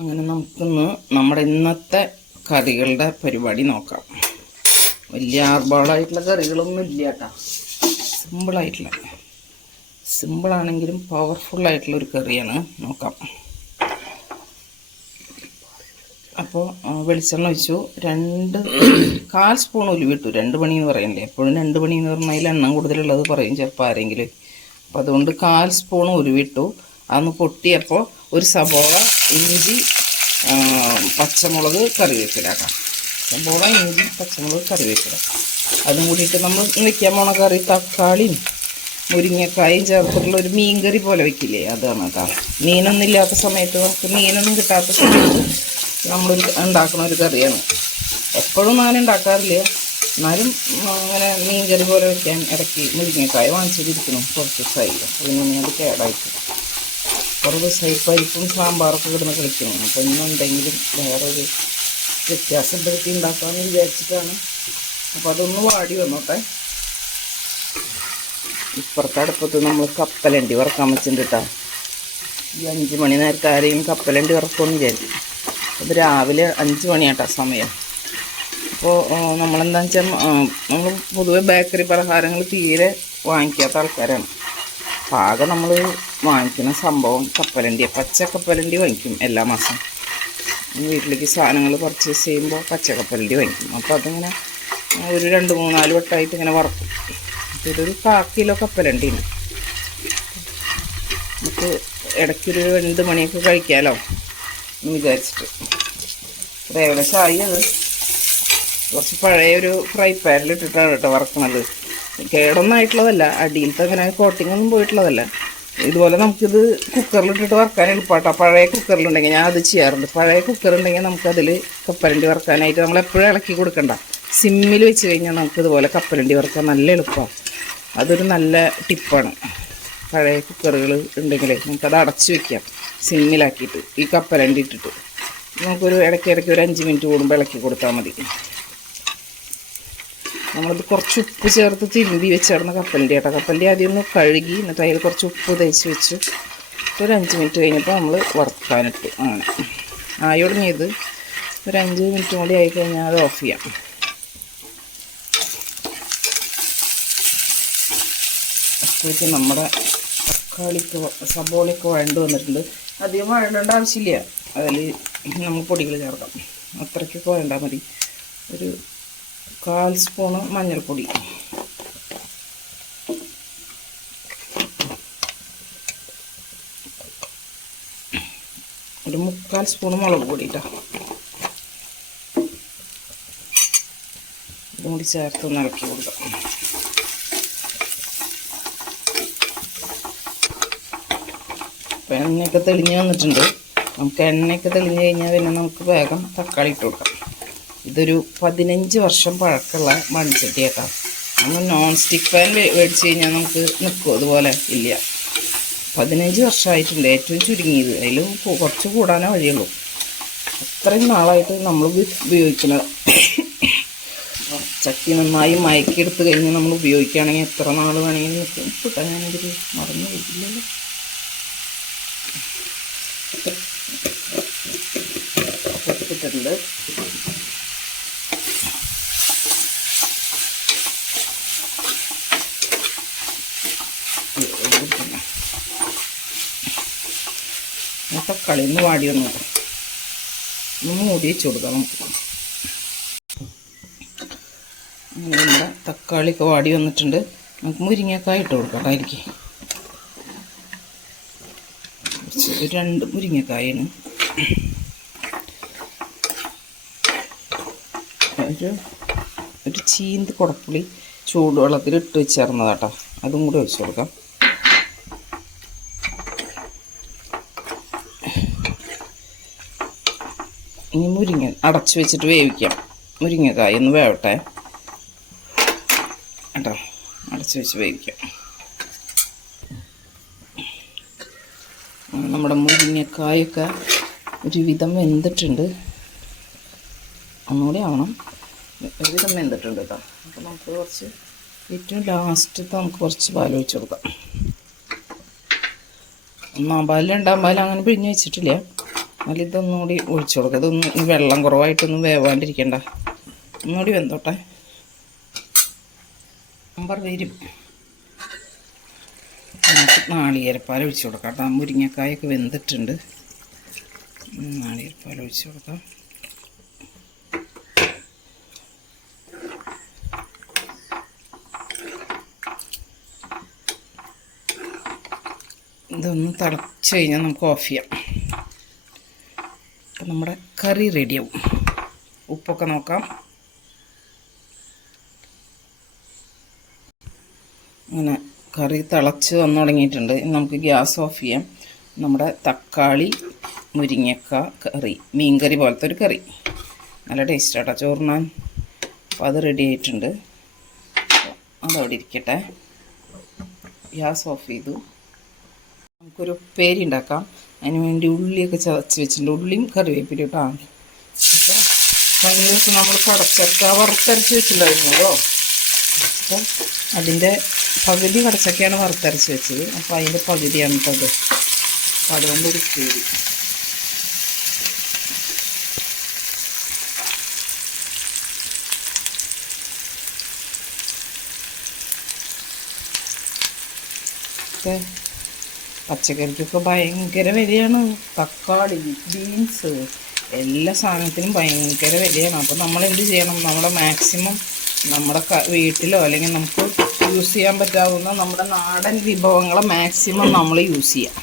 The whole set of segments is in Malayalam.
അങ്ങനെ നമുക്കിന്ന് നമ്മുടെ ഇന്നത്തെ കറികളുടെ പരിപാടി നോക്കാം. വലിയ ആർഭാടായിട്ടുള്ള കറികളൊന്നും ഇല്ല കേട്ടോ. സിമ്പിളാണെങ്കിലും പവർഫുള്ളായിട്ടുള്ള ഒരു കറിയാണ്. നോക്കാം. അപ്പോൾ വെളിച്ചെണ്ണ ഒഴിച്ചു. 1/4 സ്പൂൺ ഉലുവിട്ടു. 2 മണി എന്ന് പറയണ്ടേ, എപ്പോഴും 2 മണി എന്ന് പറഞ്ഞാൽ എണ്ണം കൂടുതലുള്ളത് പറയും ചിലപ്പോൾ ആരെങ്കിലും. അപ്പോൾ അതുകൊണ്ട് 1/4 സ്പൂൺ ഉലുവിട്ടു. അതൊന്ന് പൊട്ടിയപ്പോൾ ഒരു സബോള, ഇഞ്ചി, പച്ചമുളക്, കറിവേപ്പിലാക്കാം. സബോള, ഇഞ്ചി, പച്ചമുളക്, കറിവേപ്പില അതും കൂടിയിട്ട് നമ്മൾ വയ്ക്കാൻ പോണ കറി തക്കാളിയും മുരിങ്ങക്കായും ചേർത്തിട്ടുള്ള ഒരു മീൻ കറി പോലെ വയ്ക്കില്ലേ, അതാണ് കേട്ടോ. മീനൊന്നും ഇല്ലാത്ത സമയത്ത്, നമുക്ക് മീനൊന്നും കിട്ടാത്ത സമയത്ത് നമ്മൾ ഉണ്ടാക്കുന്ന ഒരു കറിയാണ്. എപ്പോഴും ഞാൻ ഉണ്ടാക്കാറില്ല, എന്നാലും അങ്ങനെ മീൻ കറി പോലെ വയ്ക്കാൻ ഇടയ്ക്ക് മുരിങ്ങക്കായ വാങ്ങിച്ചിരിക്കണം. കുറച്ച് ദിവസമായി, പിന്നെ അത് കേടായിട്ട് കുറേ ദിവസമായി പരിപ്പും സാമ്പാറൊക്കെ കിടന്ന് കളിക്കണം. അപ്പോൾ ഇന്നുണ്ടെങ്കിലും വേറൊരു വ്യത്യാസപ്പെടുത്തി ഉണ്ടാക്കാമെന്ന് വിചാരിച്ചിട്ടാണ്. അപ്പോൾ അതൊന്ന് വാടി വന്നോട്ടെ. ഇപ്പുറത്തെ അടുപ്പത്ത് നമ്മൾ കപ്പലണ്ടി വറക്കാൻ വെച്ചിട്ടുണ്ട് കേട്ടോ. ഈ 5 മണി നേരത്തെ ആരെയും കപ്പലണ്ടി വറക്കുമെന്ന് വിചാരിക്കും. അത് രാവിലെ 5 മണിയാട്ടോ സമയം. അപ്പോൾ നമ്മളെന്താണെന്ന് വെച്ചാൽ നമ്മൾ പൊതുവെ ബേക്കറി പലഹാരങ്ങൾ തീരെ വാങ്ങിക്കാത്ത ആൾക്കാരാണ്. ആകെ നമ്മൾ വാങ്ങിക്കുന്ന സംഭവം കപ്പലണ്ടിയാണ്. പച്ച കപ്പലണ്ടി വാങ്ങിക്കും എല്ലാ മാസം. വീട്ടിലേക്ക് സാധനങ്ങൾ പർച്ചേസ് ചെയ്യുമ്പോൾ പച്ച കപ്പലണ്ടി വാങ്ങിക്കും. അപ്പോൾ അതിങ്ങനെ ഒരു 2-3-4 വട്ടമായിട്ട് ഇങ്ങനെ വറക്കും. ഇതൊരു 1/4 കിലോ കപ്പലണ്ടി ഉണ്ട്. നമുക്ക് ഇടയ്ക്കൊരു 2 മണിയൊക്കെ കഴിക്കാമല്ലോ എന്ന് വിചാരിച്ചിട്ട്. ഏകദേശം ആയി. അത് കുറച്ച് പഴയൊരു ഫ്രൈ പാനിലിട്ടിട്ടാണ് കേട്ടോ വറക്കണത്. കേടൊന്നും ആയിട്ടുള്ളതല്ല, അടിയിലത്തെ അങ്ങനെ കോട്ടിംഗ് ഒന്നും പോയിട്ടുള്ളതല്ല. ഇതുപോലെ നമുക്കിത് കുക്കറിലിട്ടിട്ട് വറക്കാൻ എളുപ്പമാട്ടോ. പഴയ കുക്കറിലുണ്ടെങ്കിൽ ഞാൻ അത് ചെയ്യാറുണ്ട്. പഴയ കുക്കറുണ്ടെങ്കിൽ നമുക്കതിൽ കപ്പലണ്ടി വറക്കാനായിട്ട് നമ്മളെപ്പോഴും ഇളക്കി കൊടുക്കണ്ട. സിമ്മിൽ വെച്ച് കഴിഞ്ഞാൽ നമുക്കിതുപോലെ കപ്പലണ്ടി വറക്കാൻ നല്ല എളുപ്പമാണ്. അതൊരു നല്ല ടിപ്പാണ്. പഴയ കുക്കറുകൾ ഉണ്ടെങ്കിൽ നമുക്കത് അടച്ച് വയ്ക്കാം സിമ്മിലാക്കിയിട്ട്. ഈ കപ്പലണ്ടി ഇട്ടിട്ട് നമുക്കൊരു ഇടയ്ക്കിടയ്ക്ക് ഒരു 5 മിനിറ്റ് കൂടുമ്പോൾ ഇളക്കി കൊടുത്താൽ മതി. നമ്മളത് കുറച്ച് ഉപ്പ് ചേർത്ത് തിരുമ്പി വെച്ചിടുന്ന കപ്പലണ്ടി കേട്ടോ. കപ്പലണ്ടി ആദ്യം ഒന്ന് കഴുകി, എന്നിട്ട് അതിൽ കുറച്ച് ഉപ്പ് തേച്ച് വെച്ച് ഒരു 5 മിനിറ്റ് കഴിഞ്ഞപ്പോൾ നമ്മൾ വറുക്കാനിട്ടു. അങ്ങനെ ആയി തുടങ്ങിയത്. ഒരു 5 മിനിറ്റ് കൂടി ആയിക്കഴിഞ്ഞാൽ അത് ഓഫ് ചെയ്യാം. അപ്പോഴേക്ക് നമ്മുടെ തക്കാളിക്ക് സബോളയൊക്കെ വഴണ്ട് വന്നിട്ടുണ്ട്. അധികം വഴണ്ടേണ്ട ആവശ്യമില്ല. അതിൽ നമ്മൾ പൊടികൾ ചേർക്കാം. അത്രയ്ക്കൊക്കെ വഴണ്ടാൽ മതി. ഒരു 1/4 സ്പൂണ് മഞ്ഞൾപ്പൊടി, ഒരു 3/4 സ്പൂണ് മുളക് പൊടി കേട്ടോ. ഇതും കൂടി ചേർത്ത് ഒന്ന് ഇളക്കി കൊടുക്കാം. അപ്പം എണ്ണയൊക്കെ തെളിഞ്ഞ് വന്നിട്ടുണ്ട്. നമുക്ക് എണ്ണയൊക്കെ തെളിഞ്ഞ് കഴിഞ്ഞാൽ പിന്നെ നമുക്ക് വേഗം തക്കാളി ഇട്ട് കൊടുക്കാം. ഇതൊരു 15 വർഷം പഴക്കമുള്ള മൺചട്ടി കേട്ടോ. നമ്മൾ നോൺ സ്റ്റിക്ക് പാൻ മേടിച്ച് കഴിഞ്ഞാൽ നമുക്ക് നിൽക്കും, അതുപോലെ ഇല്ല. 15 വർഷമായിട്ടുണ്ട് ഏറ്റവും ചുരുങ്ങിയത്. അതിലും കുറച്ച് കൂടാനേ വഴിയുള്ളൂ. അത്രയും നാളായിട്ട് നമ്മൾ ഉപയോഗിക്കുന്നത്. ചട്ടി നന്നായി മയക്കിയെടുത്ത് കഴിഞ്ഞ് നമ്മൾ ഉപയോഗിക്കുകയാണെങ്കിൽ എത്ര നാൾ വേണമെങ്കിലും നിൽക്കും. ഇപ്പം ഞാനതിൽ മറന്നു പോയില്ലല്ലോ. ഇട്ടിട്ടുണ്ട്. തക്കാളി ഒന്ന് വാടി വന്നിട്ട് ഒന്ന് മൂടി വെച്ച് കൊടുക്കാം നമുക്ക്. അങ്ങനെ നമ്മുടെ തക്കാളിയൊക്കെ വാടി വന്നിട്ടുണ്ട്. നമുക്ക് മുരിങ്ങക്കായ ഇട്ട് കൊടുക്കാം. അതിലേക്ക് ഒരു 2 മുരിങ്ങക്കായാണ്. ഒരു ചീന്ത് കുടപ്പുളി ചൂടുവെള്ളത്തിൽ ഇട്ട് വെച്ചേർന്നതാട്ടോ. അതും കൂടി ഒഴിച്ച് കൊടുക്കാം. ഇനി മുരിങ്ങ അടച്ച് വെച്ചിട്ട് വേവിക്കാം. മുരിങ്ങക്കായ ഒന്ന് വേവട്ടെ കേട്ടോ. അടച്ച് വെച്ച് വേവിക്കാം. നമ്മുടെ മുരിങ്ങക്കായൊക്കെ ഒരുവിധം വെന്തിട്ടുണ്ട്. ഒന്നുകൂടി ആവണം. ഒരുവിധം വെന്തിട്ടുണ്ട് കേട്ടോ. അപ്പോൾ നമുക്ക് കുറച്ച് ഏറ്റവും ലാസ്റ്റത്തെ നമുക്ക് കുറച്ച് പാൽ ഒഴിച്ച് കൊടുക്കാം. 1 പാൽ 2 പാൽ അങ്ങനെ പിഴിഞ്ഞ് വെച്ചിട്ടില്ല. അതിൽ ഇതൊന്നുകൂടി ഒഴിച്ചു കൊടുക്കുക. ഇതൊന്നും ഈ വെള്ളം കുറവായിട്ടൊന്നും വേവാണ്ടിരിക്കണ്ട, ഒന്നുകൂടി വെന്തോട്ടെ. സാമ്പാർ വരും. നമുക്ക് നാളികേരപ്പാൽ ഒഴിച്ചു കൊടുക്കാം കേട്ടോ. മുരിങ്ങക്കായൊക്കെ വെന്തിട്ടുണ്ട്. നാളികേരപ്പാൽ ഒഴിച്ചു കൊടുക്കാം. ഇതൊന്ന് തിളച്ച് കഴിഞ്ഞാൽ നമുക്ക് ഓഫ് ചെയ്യാം. അപ്പം നമ്മുടെ കറി റെഡിയാവും. ഉപ്പൊക്കെ നോക്കാം. അങ്ങനെ കറി തിളച്ച് വന്നു തുടങ്ങിയിട്ടുണ്ട്. നമുക്ക് ഗ്യാസ് ഓഫ് ചെയ്യാം. നമ്മുടെ തക്കാളി മുരിങ്ങക്ക കറി, മീൻ കറി പോലത്തെ ഒരു കറി, നല്ല ടേസ്റ്റാട്ടോ ചോറിനാൻ. അപ്പോൾ അത് റെഡി ആയിട്ടുണ്ട്. അതവിടെ ഇരിക്കട്ടെ. ഗ്യാസ് ഓഫ് ചെയ്തു. നമുക്കൊരു ഉപ്പേരി ഉണ്ടാക്കാം. അതിന് വേണ്ടി ഉള്ളിയൊക്കെ ചതച്ച് വെച്ചിട്ടുണ്ട്. ഉള്ളിയും കറിവേപ്പിലും കേട്ടോ. അപ്പോൾ കഴിഞ്ഞ ദിവസം നമ്മൾ കടച്ചക്ക വറുത്തരച്ച് വെച്ചിട്ടുണ്ടായിരുന്നല്ലോ. അപ്പം അതിൻ്റെ പകുതി കടച്ചക്കയാണ് വറുത്തരച്ച് വെച്ചത്. അപ്പോൾ അതിൻ്റെ പകുതിയാണ് കേട്ടത്. അപ്പോൾ അതുകൊണ്ടൊരു ഉപ്പേരി. പച്ചക്കറിക്കൊക്കെ ഭയങ്കര വിലയാണ്. തക്കാളി, ബീൻസ്, എല്ലാ സാധനത്തിനും ഭയങ്കര വിലയാണ്. അപ്പോൾ നമ്മൾ എന്ത് ചെയ്യണം? നമ്മുടെ മാക്സിമം നമ്മുടെ വീട്ടിലോ അല്ലെങ്കിൽ നമുക്ക് യൂസ് ചെയ്യാൻ പറ്റാവുന്ന നമ്മുടെ നാടൻ വിഭവങ്ങളെ മാക്സിമം നമ്മൾ യൂസ് ചെയ്യാം.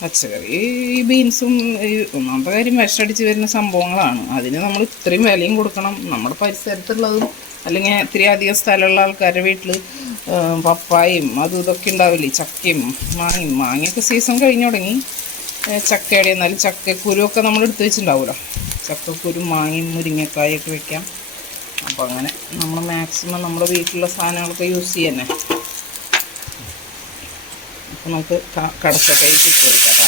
പച്ചക്കറി, ഈ ബീൻസും ഒന്നാമത്തെ കാര്യം വിഷമടിച്ച് വരുന്ന സംഭവങ്ങളാണ്. അതിന് നമ്മൾ ഇത്രയും വിലയും കൊടുക്കണം. നമ്മുടെ പരിസരത്തുള്ളതും അല്ലെങ്കിൽ ഇത്തിരി അധികം സ്ഥലമുള്ള ആൾക്കാരുടെ വീട്ടിൽ പപ്പായും അതും ഇതൊക്കെ ഉണ്ടാവില്ലേ, ചക്കയും മാങ്ങയൊക്കെ സീസൺ കഴിഞ്ഞു തുടങ്ങി. ചക്കയുടെ എന്നാലും ചക്കക്കുരുവൊക്കെ നമ്മൾ എടുത്ത് വെച്ചിട്ടുണ്ടാവുമല്ലോ. ചക്കക്കുരു, മാങ്ങയും മുരിങ്ങക്കായൊക്കെ വെക്കാം. അപ്പോൾ അങ്ങനെ നമ്മൾ മാക്സിമം നമ്മുടെ വീട്ടിലുള്ള സാധനങ്ങളൊക്കെ യൂസ് ചെയ്യുന്നേ. അപ്പോൾ നമുക്ക് കടച്ചക്കയ്ക്ക് ഇട്ട് കൊടുക്കാം കേട്ടോ.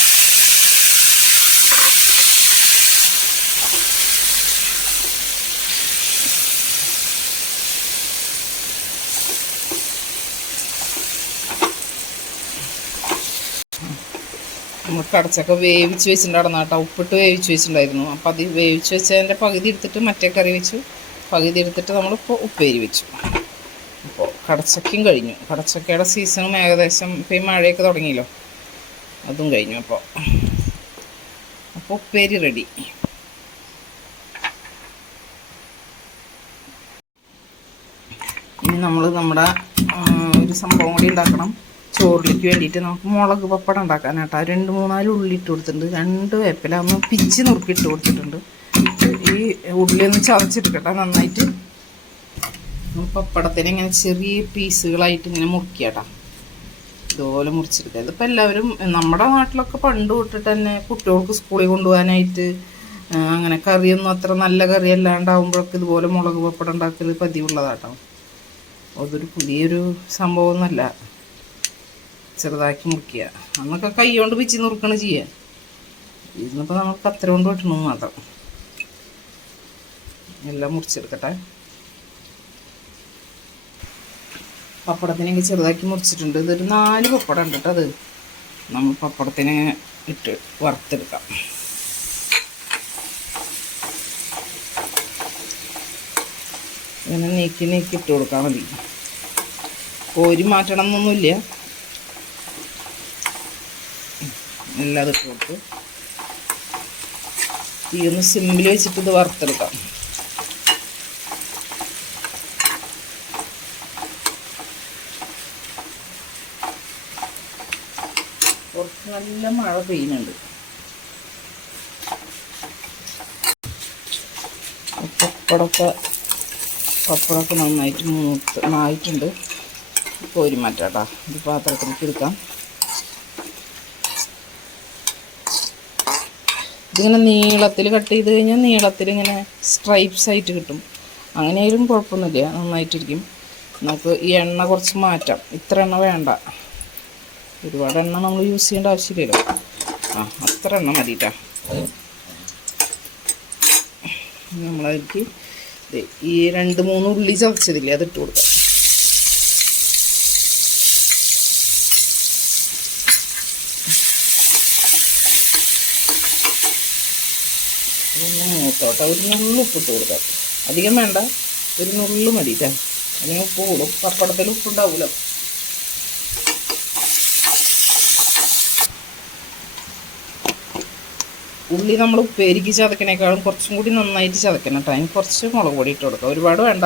നമ്മൾ കടച്ചക്ക വേവിച്ച് വെച്ചിട്ടുണ്ടായിരുന്നു കേട്ടോ. ഉപ്പിട്ട് വേവിച്ച് വെച്ചിട്ടുണ്ടായിരുന്നു. അപ്പോൾ അത് വേവിച്ച് വെച്ചതിൻ്റെ പകുതി എടുത്തിട്ട് മറ്റേ കറി വെച്ചു, പകുതി എടുത്തിട്ട് നമ്മളിപ്പോൾ ഉപ്പേരി വെച്ചു. അപ്പോൾ കടച്ചക്കയും കഴിഞ്ഞു. കടച്ചക്കയുടെ സീസണും ഏകദേശം ഇപ്പോൾ ഈ മഴയൊക്കെ തുടങ്ങിയല്ലോ, അതും കഴിഞ്ഞു. അപ്പോൾ ഉപ്പേരി റെഡി. ഇനി നമ്മൾ നമ്മുടെ ഒരു സംഭവം കൂടി ഉണ്ടാക്കണം. ചോറിലേക്ക് വേണ്ടിയിട്ട് നമുക്ക് മുളക് പപ്പടം ഉണ്ടാക്കാനായിട്ടാ. 2-3 ഉള്ളി ഇട്ട് കൊടുത്തിട്ടുണ്ട്. 2 വേപ്പില ഒന്ന് പിച്ച് നുറുക്കിയിട്ട് കൊടുത്തിട്ടുണ്ട്. ഈ ഉള്ളി ഒന്ന് ചതച്ചെടുക്കട്ടെ നന്നായിട്ട്. പപ്പടത്തിന് ഇങ്ങനെ ചെറിയ പീസുകളായിട്ട് ഇങ്ങനെ മുറിക്കാട്ടാ. ഇതുപോലെ മുറിച്ചെടുക്കുക. ഇതിപ്പോൾ എല്ലാവരും നമ്മുടെ നാട്ടിലൊക്കെ പണ്ട് തൊട്ടിട്ട് തന്നെ കുട്ടികൾക്ക് സ്കൂളിൽ കൊണ്ടുപോകാനായിട്ട് അങ്ങനെ കറിയൊന്നും അത്ര നല്ല കറി അല്ലാണ്ടാവുമ്പോഴൊക്കെ ഇതുപോലെ മുളക് പപ്പടം ഉണ്ടാക്കൽ പതിവുള്ളതാട്ടോ. അതൊരു പുതിയൊരു സംഭവമൊന്നുമല്ല. ചെറുതാക്കി മുറിക്കുക. അന്നൊക്കെ കൈ കൊണ്ട് പിച്ച് നുറുക്കണം ചെയ്യുക. ഇന്നിപ്പോൾ നമുക്ക് കത്തര കൊണ്ട് വെട്ടണം മാത്രം. എല്ലാം മുറിച്ചെടുക്കട്ടെ. പപ്പടത്തിനെങ്കിൽ ചെറുതാക്കി മുറിച്ചിട്ടുണ്ട്. ഇതൊരു 4 പപ്പടം ഉണ്ട് കേട്ടോ. അത് നമ്മൾ പപ്പടത്തിനെ ഇട്ട് വറുത്തെടുക്കാം. ഇങ്ങനെ നീക്കി ഇട്ട് കൊടുക്കാൻ മതി. കോരി മാറ്റണം എന്നൊന്നുമില്ല. എല്ലാം ഇട്ട് കൊടുത്ത് തീ ഒന്ന് സിമ്പിൾ വെച്ചിട്ട് ഇത് വറുത്തെടുക്കാം. കുറച്ച് നല്ല മഴ പെയ്യുന്നുണ്ട്. പപ്പടമൊക്കെ നന്നായിട്ട് ആയിട്ടുണ്ട്. കോരി മാറ്റാട്ടാ. ഇത് പാത്രത്തിലേക്ക് എടുക്കാം. ഇതിങ്ങനെ നീളത്തിൽ കട്ട് ചെയ്ത് കഴിഞ്ഞാൽ നീളത്തിൽ ഇങ്ങനെ സ്ട്രൈപ്സ് ആയിട്ട് കിട്ടും. അങ്ങനെയായാലും കുഴപ്പമൊന്നുമില്ല, നന്നായിട്ടിരിക്കും. നമുക്ക് ഈ എണ്ണ കുറച്ച് മാറ്റാം. ഇത്ര എണ്ണ വേണ്ട, ഒരുപാട് എണ്ണ നമ്മൾ യൂസ് ചെയ്യേണ്ട ആവശ്യമില്ലല്ലോ. അത്ര എണ്ണ മതിട്ടാ. നമ്മളതിലേക്ക് ഈ 2-3 ഉള്ളി ചതച്ചതില്ലേ, അതിട്ട് കൊടുക്കാം. അതൊന്ന് മൂത്തോട്ടെ. ഒരു നുള്ളു ഉപ്പിട്ട് കൊടുക്കാം. അധികം വേണ്ട, ഒരു നുള്ളു മതിട്ടാ. അതിന് ഉപ്പ് കൂടും, പപ്പടത്തിൽ ഉപ്പുണ്ടാവൂലോ. ഉള്ളി നമ്മൾ ഉപ്പേരിക്ക് ചതക്കണേക്കാളും കുറച്ചും കൂടി നന്നായിട്ട് ചതക്കണം കേട്ടോ. അതിന് കുറച്ച് മുളക് പൊടി ഇട്ട് കൊടുക്കാം. ഒരുപാട് വേണ്ട,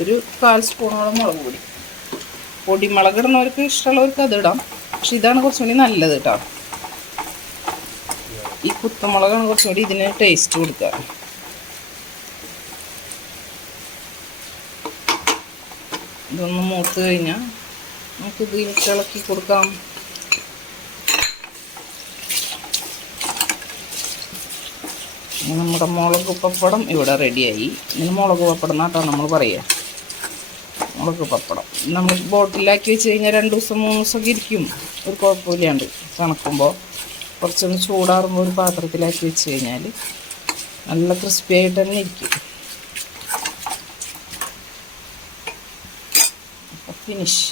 ഒരു 1/4 സ്പൂണോളം മുളക് പൊടി. പൊടിമുളക് ഇടുന്നവർക്ക് ഇഷ്ടമുള്ളവർക്ക് അത് ഇടാം. പക്ഷെ ഇതാണ് കുറച്ചും കൂടി നല്ലത് കേട്ടോ. ഈ കുത്തുമുളകാണ് കുറച്ചും കൂടി ഇതിന് ടേസ്റ്റ് കൊടുക്കുക. ഇതൊന്ന് മൂത്ത് കഴിഞ്ഞാൽ നമുക്കിത് ഇളക്കി കൊടുക്കാം. നമ്മുടെ മുളക് പപ്പടം ഇവിടെ റെഡിയായി. ഇതിന് മുളക് പപ്പടം എന്നാട്ടോ നമ്മൾ പറയുക. മുളക് പപ്പടം നമ്മൾ ബോട്ടിലാക്കി വെച്ച് കഴിഞ്ഞാൽ 2 ദിവസം 3 ദിവസമൊക്കെ ഇരിക്കും, ഒരു കുഴപ്പമില്ലാണ്ട്. തണുക്കുമ്പോൾ കുറച്ചൊന്ന് ചൂടാറുമ്പോൾ ഒരു പാത്രത്തിലാക്കി വെച്ച് കഴിഞ്ഞാൽ നല്ല ക്രിസ്പി ആയിട്ട് തന്നെ ഇരിക്കും. ഫിനിഷ്.